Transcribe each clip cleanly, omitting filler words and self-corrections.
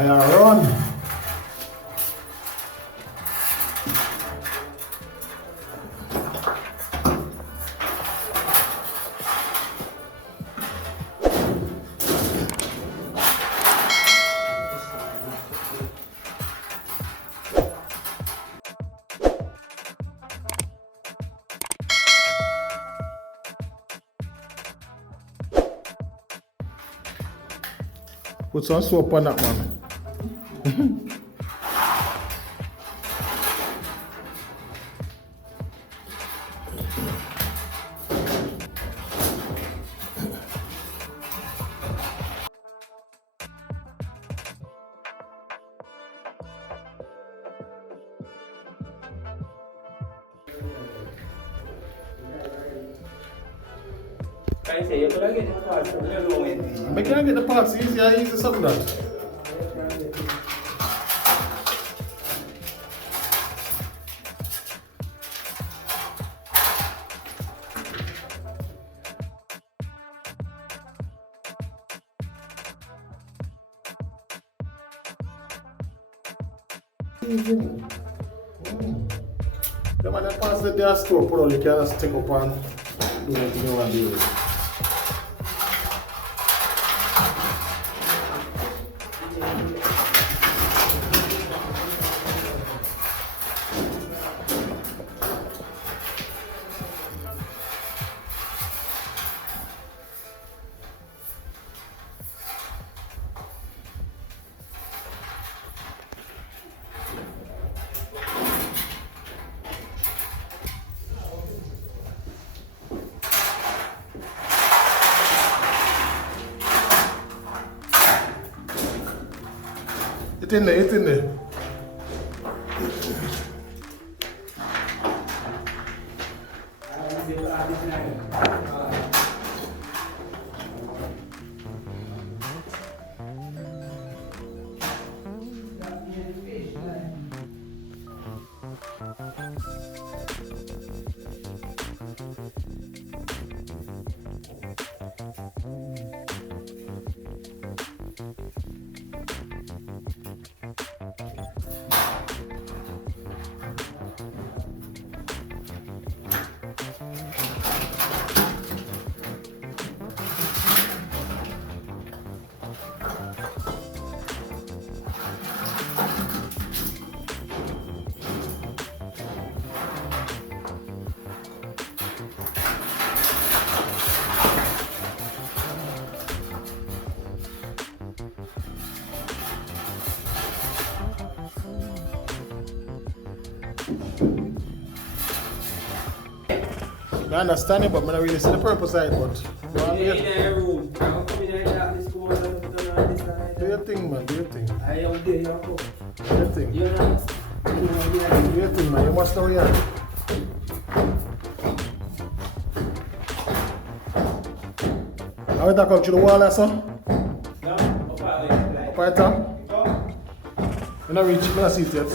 Fire run. Put some soap on that, man. I say, you could get the parts from the low end. I can't get the parts easy, I easy something that. The man that pass the gas store, put all you can just take up and do anything you want to do. It's in there, it's in there. I understand it, but I don't really see the purpose of it. But I'm in a room. I'm coming in this school. Do your thing, man. Do your thing. I am there. Do your thing. You know? Do your thing, man. You must know here. How did that come through the wall, or son? No, up Up at the top? I'm not reaching. I'm not see it yet.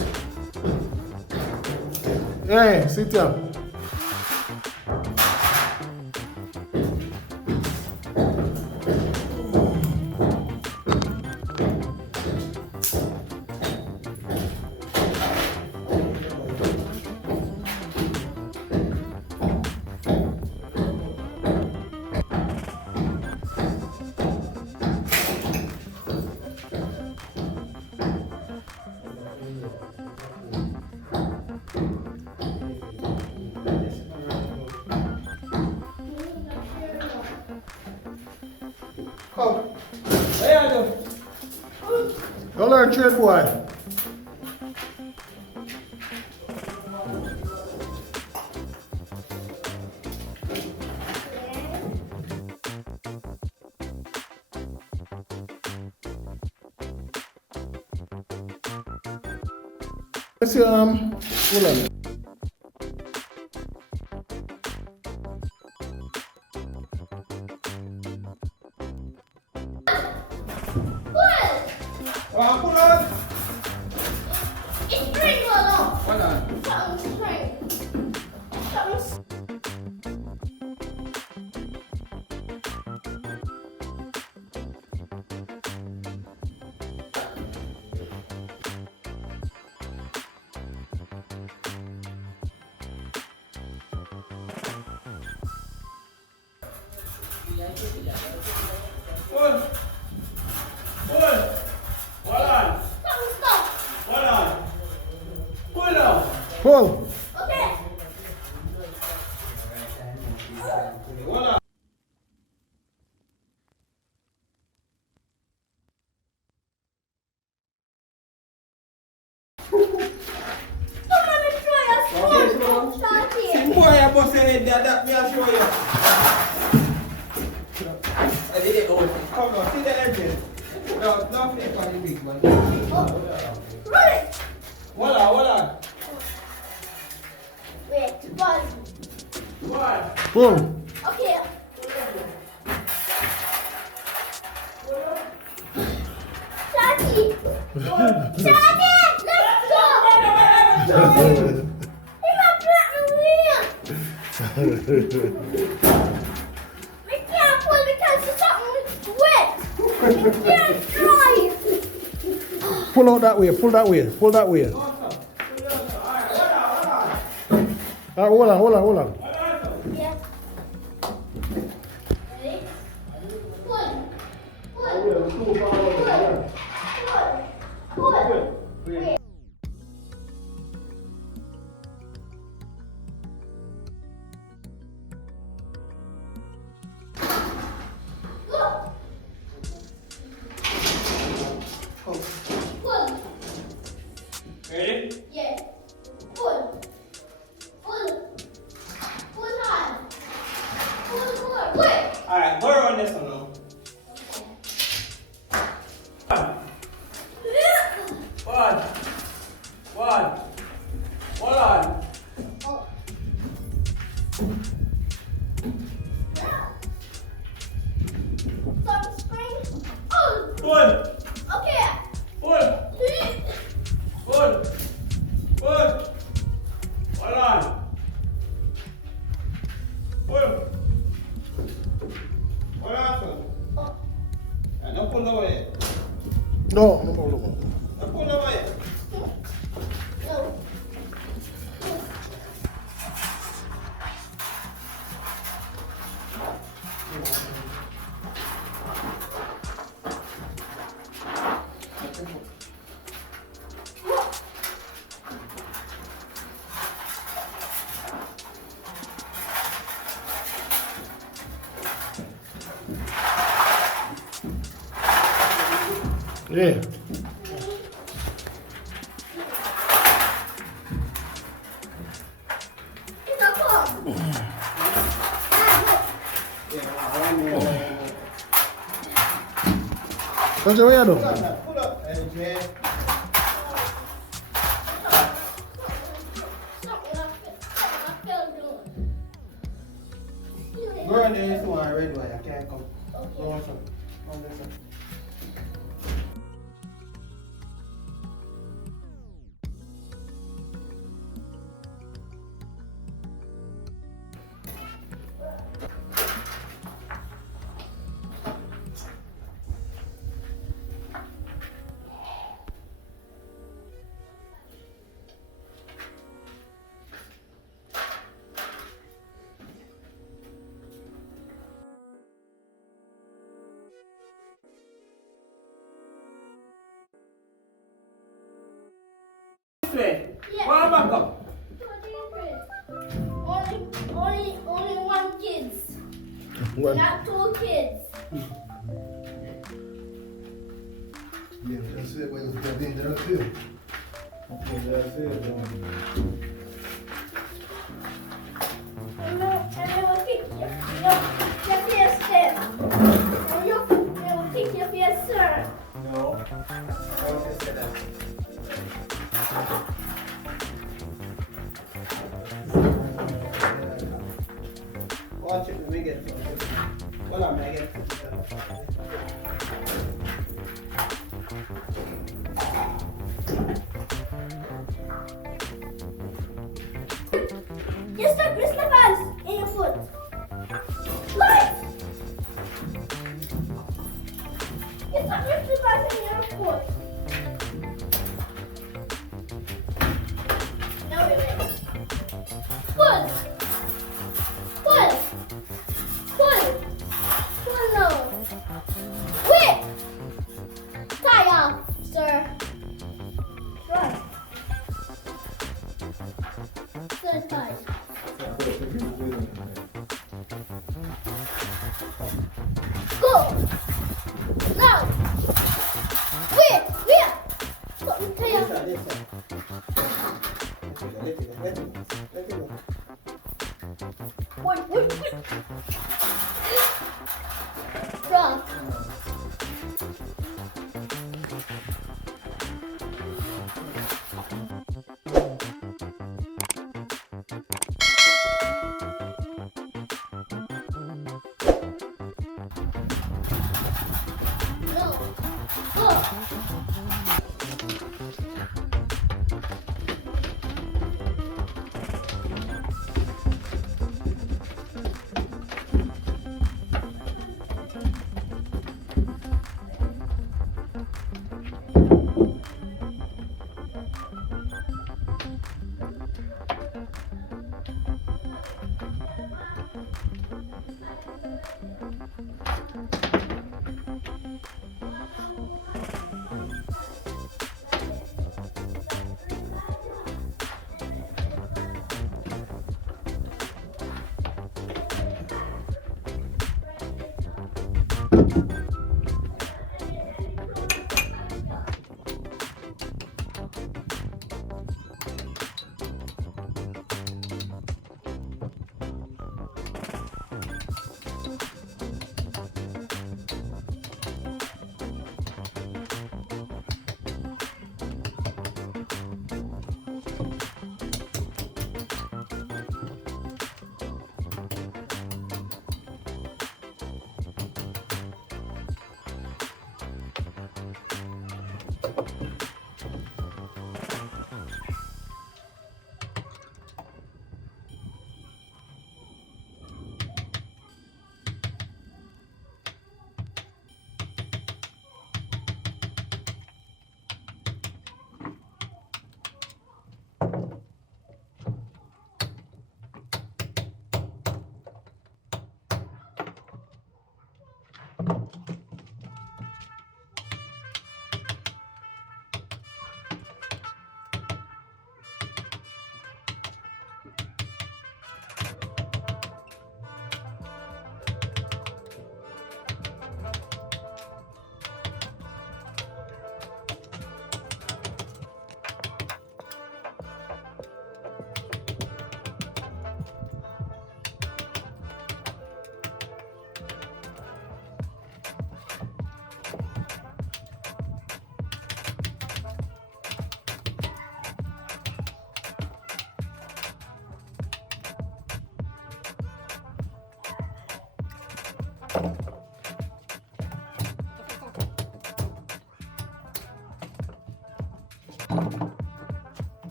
Hey, sit here. Come. Hey, I do. Go learn trade, boy. Let's see, hold on. Pull on. It's spring or not? Hold on. Something's spring. Something's... Pull. Pull. Hold on. Stop. Hold on. Pull now. Pull. Okay. Hold on. Come on, let's try a Okay, sport. so. Start See here. boy, I bust your head there. That me I show you. I did it all. Come on, see the engine. No, not fake on the big one. Oh. Run it. Hold on. Wait, one. One. Pull. Okay. Shaggy. Shaggy, let's go. He got platinum wheel. We can't pull because the something wet. We can't drive. Pull out that way. Pull that way. Pull that way. Hold on. Yeah. Ready? Pull. Wait. Look. Pull. Ready? Yeah. Pull hard. Pull. Wait. Alright, go around this one now. One. Hold on. Stop spring. Oh. Pull. Okay. Pull. Hold on. Pull. Hold on, son. And don't pull away. No. Don't pull away. No. Yeah. It's a pull. That's what you do. Pull up. Okay. Go on there, this one red one. I can't come. Go on, son. Go on this one. This way. Yeah. Go back up. Only one kids. One. Not two kids. Yeah, that's it. Wait, that's dangerous too. That's it. And they will kick your face then. And they will kick your face, sir. No. I was just say that. Watch it when we get it. Hold on, I get it. You stuck with slippers in your foot. Right. You stuck with slippers in your foot. Now we're ready. Pull. Pull. Pull. Go! Now! Wait! Stop the tail. Wait. Drop.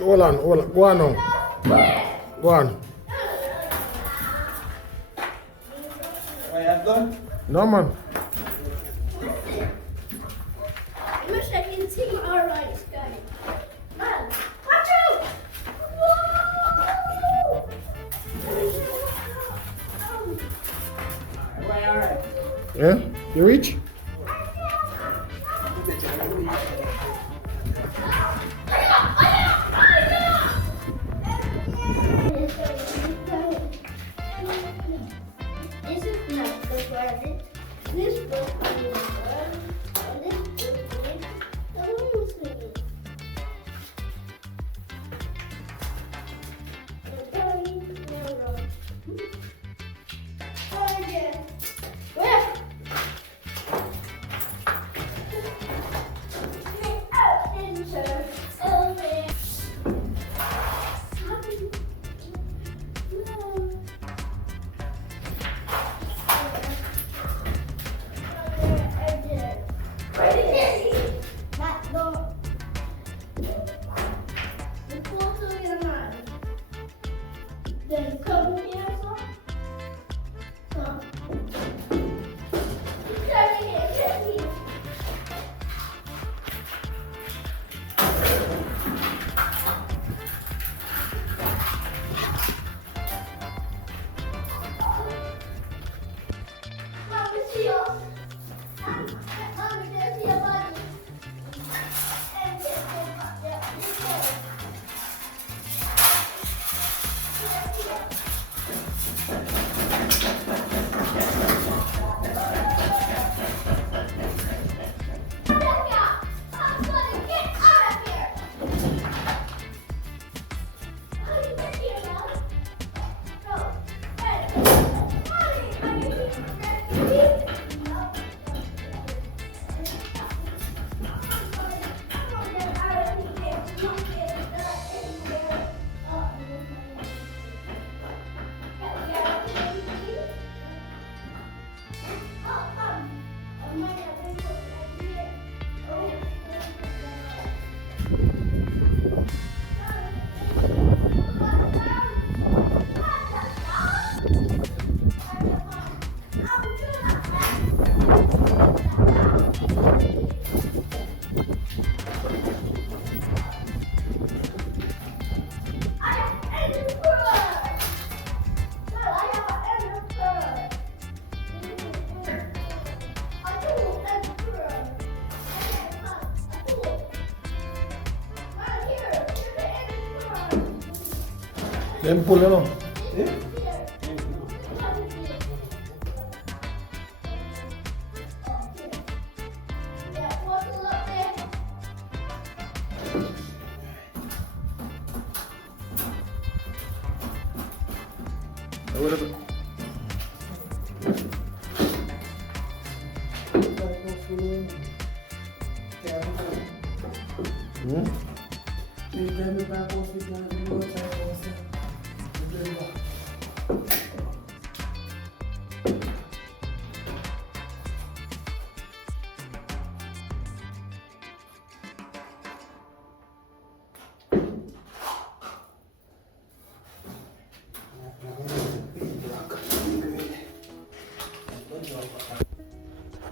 Hold on. Go on now. Go on. Are you done? No, man. I wish I can see our eyes, guys. Man, watch out! Whoa! Alright. Yeah? You reach? This is not the toilet. This book is one. This book is the one sleeping. The tiny railroad. Then pull it on. Yeah? Whatever. Hmm?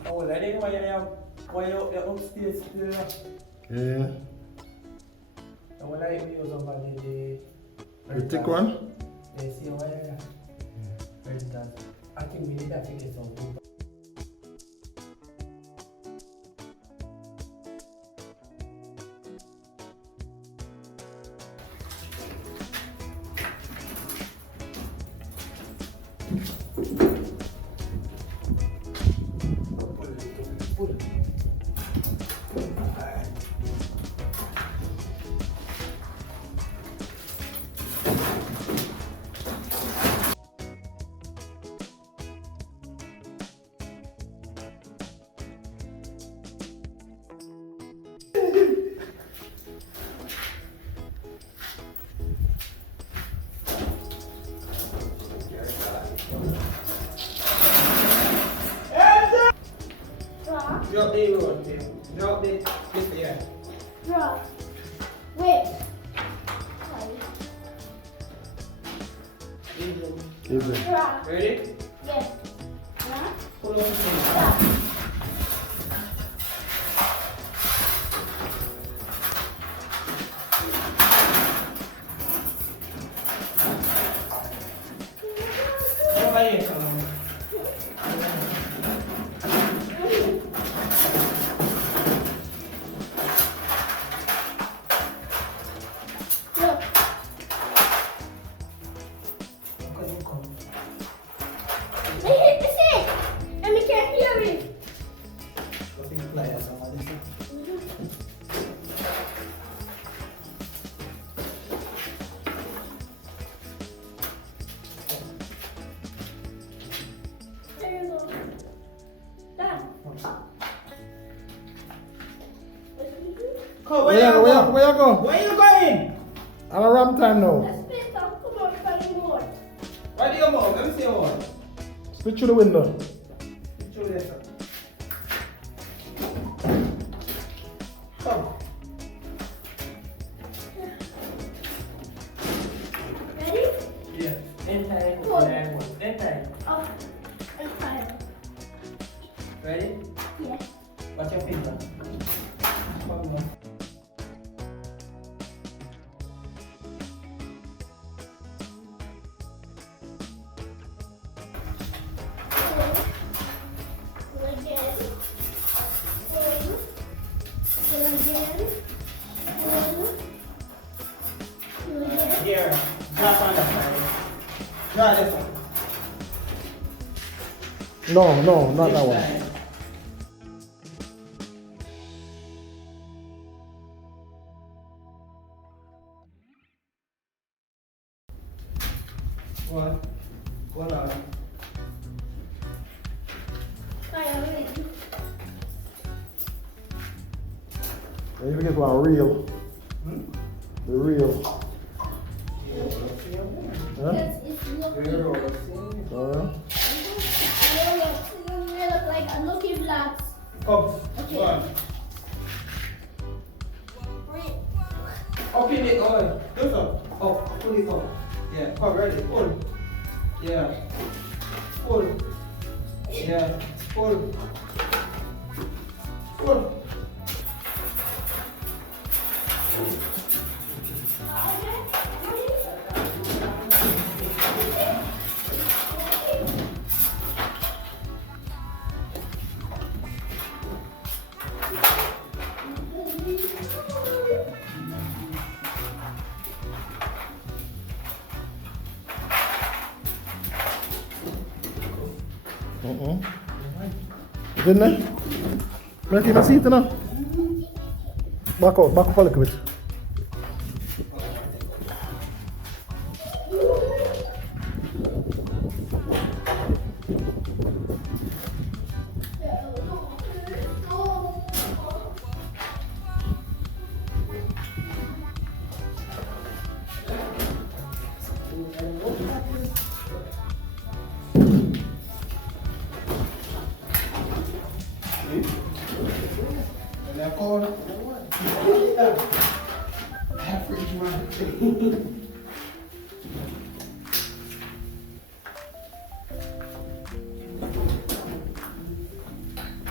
Oh, I didn't know why you're upstairs still. Yeah. And when I use over the The thick one? they see why I think we need to get some. Drop the road, okay? Drop the this here. Drop. Wait. Easy. Drop. Ready? Yes. Huh? Pull up the thing. Drop. Come over here, come on. Look. Listen. And we can't hear it. Go to the pliers, someone listen. There you go. Done. Come, Where you go? Where you go? Where you going? I'm around time now. Let's play some. Come on, funny board. Where do you move? Let me see one. Switch through the window. Through there, sir. Come. Ready? Yeah. Entire. Cool. Entire. Oh, I'm tired. Ready? Yeah. Watch your finger. Come on. Here. Drop on the side. Draw this one. No, no, not This that one. side. One. One on. You forget about real. The real. Huh? Come. Okay. One. Open it. Oh, do so. Oh, pull it up. Yeah. Come, ready. Pull. Yeah. Pull. Yeah. Pull. Pull. Didn't they? Let him see it now. Back out, back up a little bit.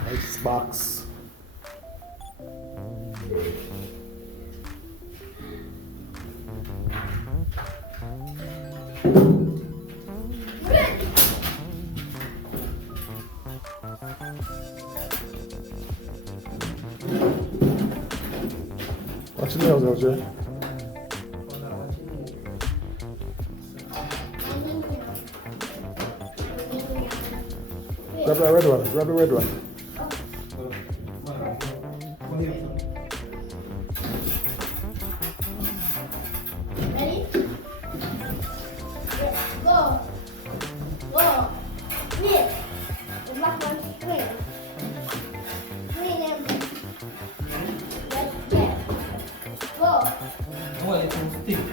Nice box. Watch the nails, LJ. Grab that red one. Grab the red one. Ready? Go. Go. Here. The black one swing. Swing and let's get. Go. Well, it's a stick.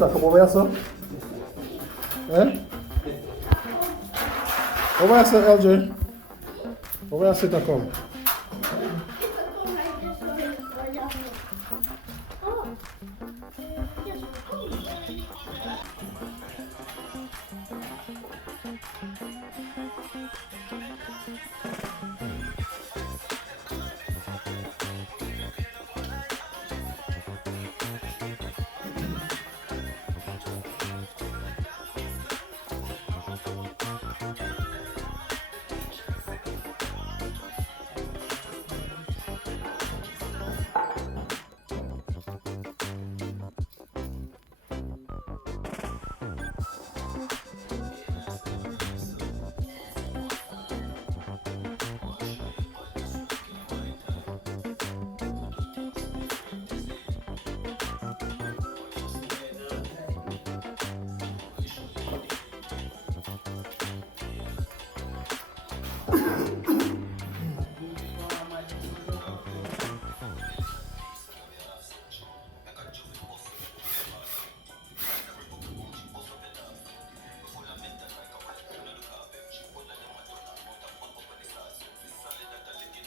Come over here, sir. Eh? Over here, sir, LJ. Over here, sit and come.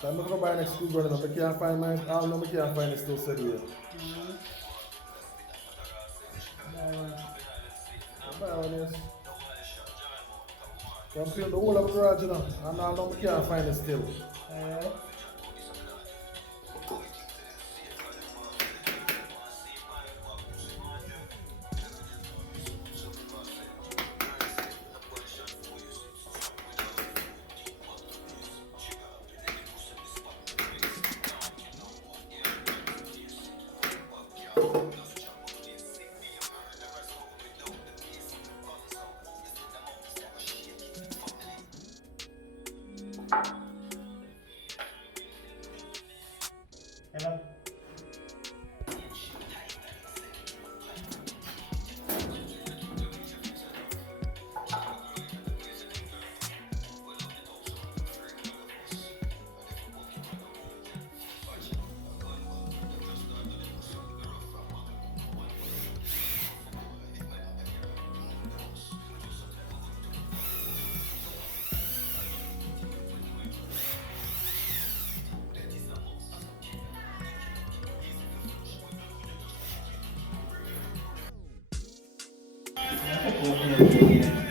I'm going to buy next to brother, but I can't find mine. I don't know, I can't find it still said here. Buy one, yes. I'm feeling the whole of the garage, you know, and I know I can't find it still. Hello. yeah, yeah, yeah.